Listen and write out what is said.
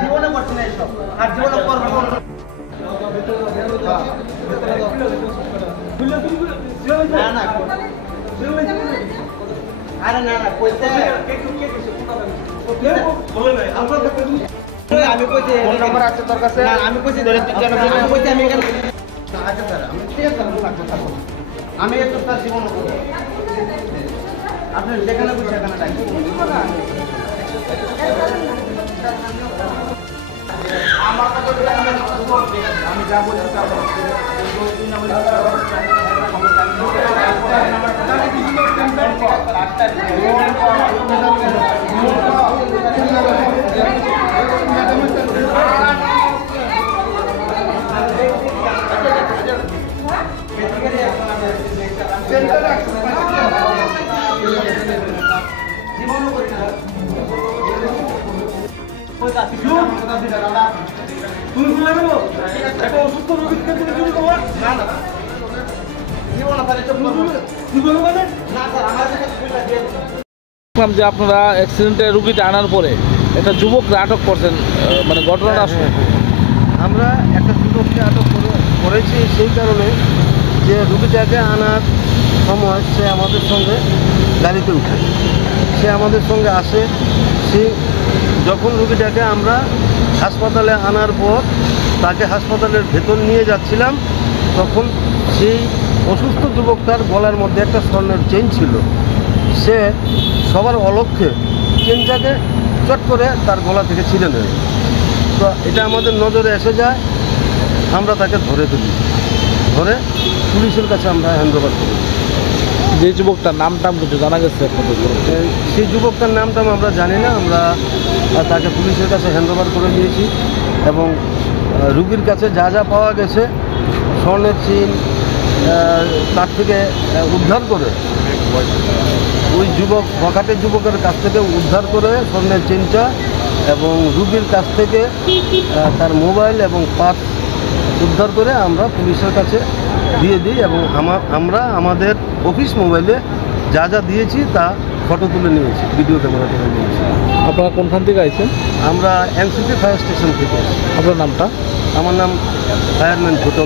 জীবনে করছি না এইসব আর জীবনে করবো আরে না না কইতে আমি কইতে ফোন নাম্বার আছে তোর কাছে না আমি কইছি ধরে তুই কেন আমি কইতে আমি এখানে আচ্ছা স্যার আমি ঠিক আছে আমি একটু তার জীবন আপনি যেখানে বসে সেখানে ডাকি আমার কাছে আমি যা বলি তা যে আপনারা অ্যাক্সিডেন্টে রুগীটা আনার পরে একটা যুবককে আটক করছেন, মানে ঘটনাটা আমরা একটা যুবককে আটক করেছি সেই কারণে যে রুগীটাকে আনার সময় সে আমাদের সঙ্গে গাড়িতে উঠে সে আমাদের সঙ্গে আসে। সে যখন রুগীটাকে আমরা হাসপাতালে আনার পর তাকে হাসপাতালের ভেতর নিয়ে যাচ্ছিলাম তখন সেই অসুস্থ যুবকটার গলার মধ্যে একটা স্বর্ণের চেইন ছিল। সে সবার অলক্ষ্যে চেনটাকে চট করে তার গলা থেকে ছিঁড়ে নেয়। তো এটা আমাদের নজরে এসে যায়, আমরা তাকে ধরে তুলি, ধরে পুলিশের কাছে আমরা হ্যান্ডওভার করি। যে যুবকটার নামটাম কিছু জানা গেছে? সেই যুবকটার নামটাম আমরা জানি না, আমরা তাকে পুলিশের কাছে হ্যান্ডওভার করে দিয়েছি এবং রুগীর কাছে যা যা পাওয়া গেছে স্বর্ণের চেইন তার থেকে উদ্ধার করে ওই যুবক বখাটের যুবকের কাছ থেকে উদ্ধার করে স্বর্ণের চেইনটা এবং রুগীর কাছ থেকে তার মোবাইল এবং পার্স উদ্ধার করে আমরা পুলিশের কাছে দিয়ে দিই এবং আমরা আমাদের অফিস মোবাইলে যা যা দিয়েছি তা ফটো তুলে নিয়েছি, ভিডিও ক্যামেরা তুলে নিয়েছি। আপনারা কোনখান থেকে আইছেন? আমরা এনসিপি ফায়ার স্টেশন থেকে। আপনার নামটা? আমার নাম ফায়ারম্যান ছোট।